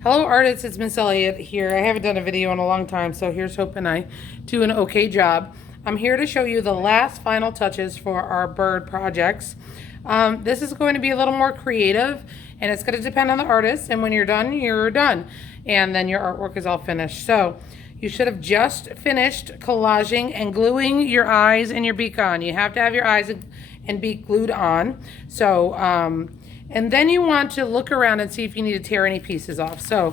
Hello artists, it's Miss Elliott here. I haven't done a video in a long time, so here's hoping I do an okay job. I'm here to show you the last final touches for our bird projects. This is going to be a little more creative, and it's going to depend on the artist, and when you're done, you're done. And then your artwork is all finished. So you should have just finished collaging and gluing your eyes and your beak on. You have to have your eyes and beak glued on. So, and then you want to look around and see if you need to tear any pieces off. So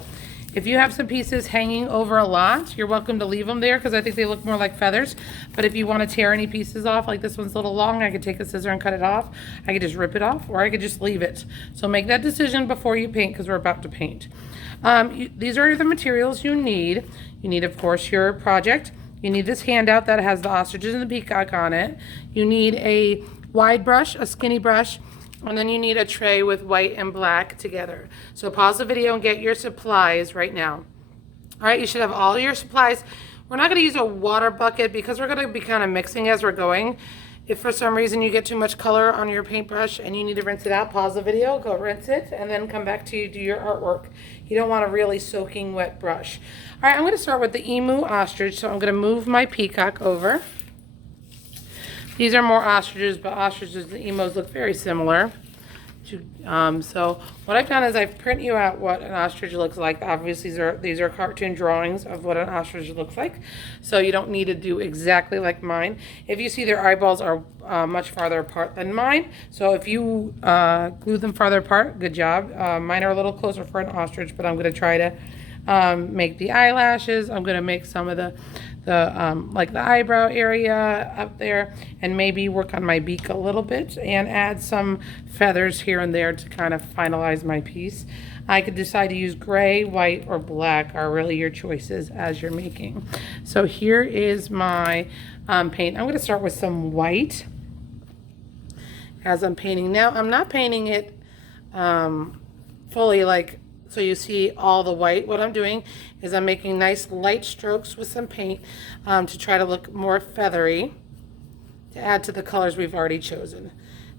if you have some pieces hanging over a lot, you're welcome to leave them there because I think they look more like feathers. But if you want to tear any pieces off, like this one's a little long, I could take a scissor and cut it off. I could just rip it off, or I could just leave it. So make that decision before you paint because we're about to paint. These are the materials you need. You need, of course, your project. You need this handout that has the ostriches and the peacock on it. You need a wide brush, a skinny brush, and then you need a tray with white and black together. So pause the video and get your supplies right now. All right, you should have all your supplies. We're not going to use a water bucket because we're going to be kind of mixing as we're going. If for some reason you get too much color on your paintbrush and you need to rinse it out, pause the video, go rinse it, and then come back to do your artwork. You don't want a really soaking wet brush. All right, I'm going to start with the emu ostrich, so I'm going to move my peacock over. These are more ostriches, but ostriches and emus look very similar. So what I've done is I've print you out what an ostrich looks like. Obviously, these are cartoon drawings of what an ostrich looks like, so you don't need to do exactly like mine. If you see their eyeballs are much farther apart than mine, so if you glue them farther apart, good job. Mine are a little closer for an ostrich, but I'm going to try to make the eyelashes. I'm going to make some of the like the eyebrow area up there, and maybe work on my beak a little bit and add some feathers here and there to kind of finalize my piece. I could decide to use gray, white, or black are really your choices as you're making. So here is my paint. I'm going to start with some white as I'm painting. Now I'm not painting it fully like so you see all the white. What I'm doing is I'm making nice light strokes with some paint to try to look more feathery, to add to the colors we've already chosen.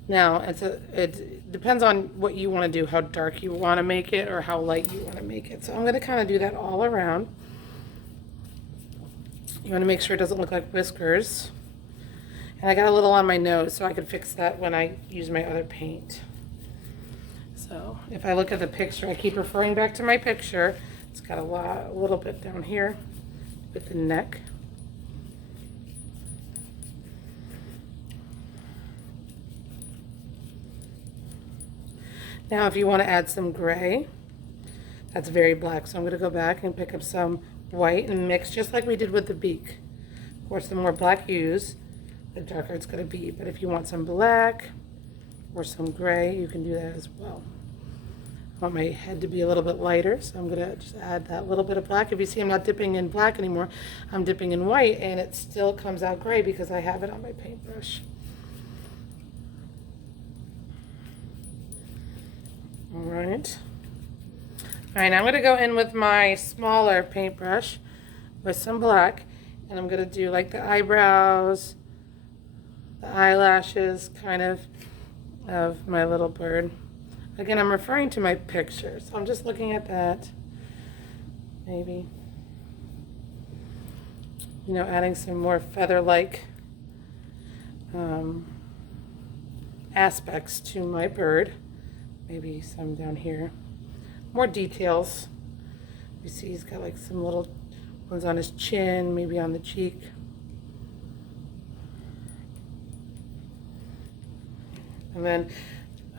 Now, it depends on what you want to do, how dark you want to make it or how light you want to make it. So I'm going to kind of do that all around. You want to make sure it doesn't look like whiskers. And I got a little on my nose, so I could fix that when I use my other paint. So if I look at the picture, I keep referring back to my picture. It's got a little bit down here with the neck. Now if you want to add some gray, that's very black. So I'm going to go back and pick up some white and mix just like we did with the beak. Of course, the more black you use, the darker it's going to be. But if you want some black or some gray, you can do that as well. I want my head to be a little bit lighter, so I'm going to just add that little bit of black. If you see I'm not dipping in black anymore, I'm dipping in white, and it still comes out gray because I have it on my paintbrush. All right. All right, now I'm going to go in with my smaller paintbrush with some black, and I'm going to do like the eyebrows, the eyelashes kind of my little bird. Again, I'm referring to my picture, so I'm just looking at that. Maybe, you know, adding some more feather-like aspects to my bird. Maybe some down here. More details. You see he's got like some little ones on his chin, maybe on the cheek. And then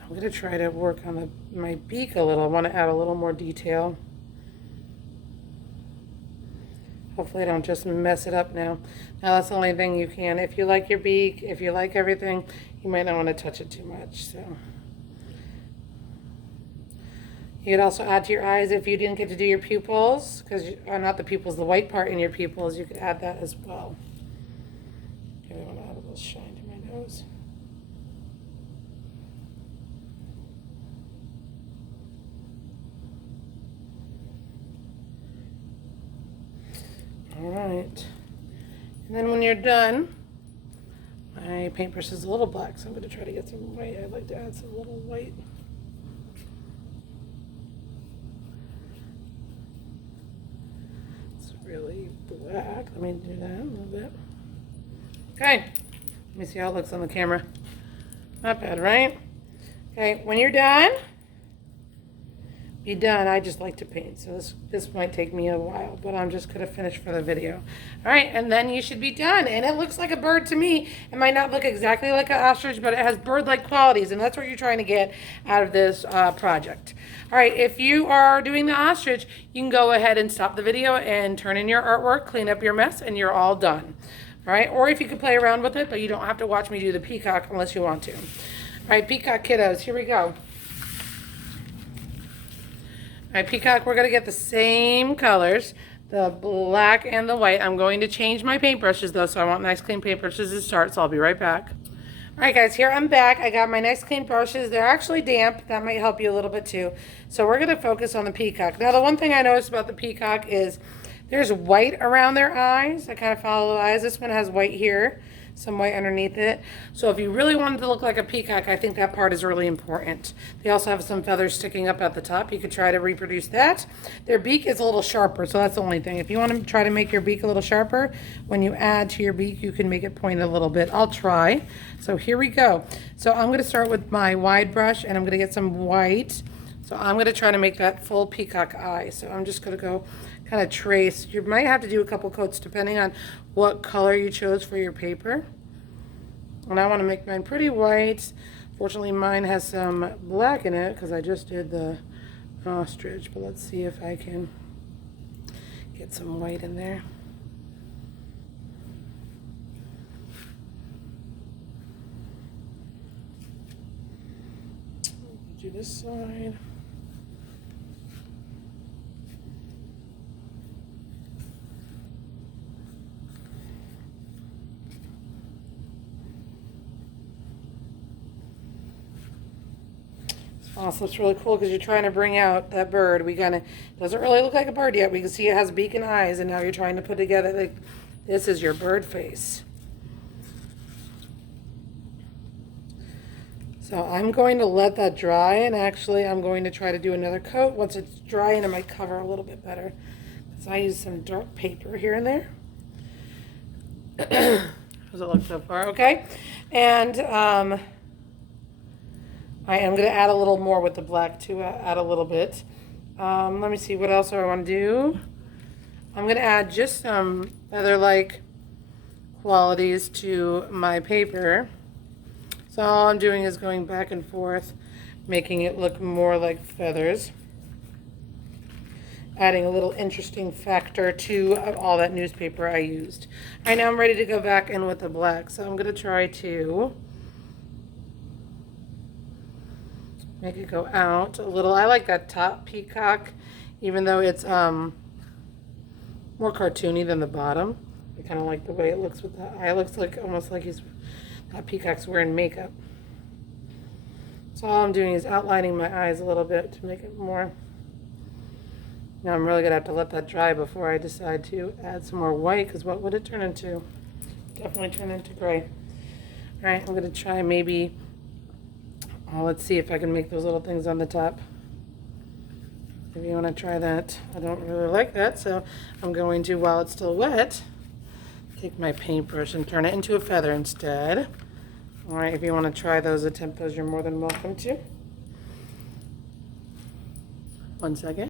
I'm going to try to work on my beak a little. I want to add a little more detail. Hopefully I don't just mess it up now. Now that's the only thing you can. If you like your beak, if you like everything, you might not want to touch it too much. So you could also add to your eyes if you didn't get to do your pupils, because not the pupils, the white part in your pupils, you could add that as well. I want to add a little shine to my nose. All right, and then when you're done, my paintbrush is a little black, so I'm going to try to get some white. I'd like to add some little white. really black. Let me do that a little bit. Okay, let me see how it looks on the camera. Not bad, right? Okay, when you're done, be done. I just like to paint, so this might take me a while, but I'm just gonna finish for the video. All right, and then you should be done. And it looks like a bird to me. It might not look exactly like an ostrich, but it has bird-like qualities, and that's what you're trying to get out of this project. All right, if you are doing the ostrich, you can go ahead and stop the video and turn in your artwork, clean up your mess, and you're all done. All right, or if you could play around with it, but you don't have to watch me do the peacock unless you want to. All right, peacock kiddos, here we go. All right, peacock, we're gonna get the same colors, the black and the white. I'm going to change my paintbrushes though, so I want nice clean paintbrushes to start, so I'll be right back. All right, guys, here I'm back. I got my nice clean brushes. They're actually damp. That might help you a little bit too. So we're gonna focus on the peacock. Now, the one thing I noticed about the peacock is there's white around their eyes. I kind of follow the eyes. This one has white here, some white underneath it. So if you really wanted to look like a peacock, I think that part is really important. They also have some feathers sticking up at the top. You could try to reproduce that. Their beak is a little sharper, so that's the only thing. If you want to try to make your beak a little sharper, when you add to your beak, you can make it point a little bit. I'll try. So here we go. So I'm going to start with my wide brush, and I'm going to get some white. So I'm going to try to make that full peacock eye. So I'm just going to go kind of trace. You might have to do a couple coats depending on what color you chose for your paper. And I want to make mine pretty white. Fortunately, mine has some black in it because I just did the ostrich. But let's see if I can get some white in there. Do this side. So it's really cool because you're trying to bring out that bird. Doesn't really look like a bird yet. We can see it has beak and eyes, and now you're trying to put together, like, this is your bird face. So I'm going to let that dry, and actually I'm going to try to do another coat. Once it's dry, and it might cover a little bit better. So I use some dark paper here and there. How's it look so far? Okay. And I am going to add a little more with the black to add a little bit. Let me see, what else do I want to do? I'm going to add just some feather-like qualities to my paper. So all I'm doing is going back and forth, making it look more like feathers. Adding a little interesting factor to all that newspaper I used. All right, now I'm ready to go back in with the black. So I'm going to try to make it go out a little. I like that top peacock, even though it's more cartoony than the bottom. I kind of like the way it looks with the eye. It looks like almost like that peacock's wearing makeup. So all I'm doing is outlining my eyes a little bit to make it more. Now I'm really gonna have to let that dry before I decide to add some more white, because what would it turn into? Definitely turn into gray. All right, I'm gonna try maybe. Let's see if I can make those little things on the top. If you want to try that. I don't really like that, so I'm going to, while it's still wet, take my paintbrush and turn it into a feather instead. All right, if you want to try those, attempt those, you're more than welcome to. 1 second.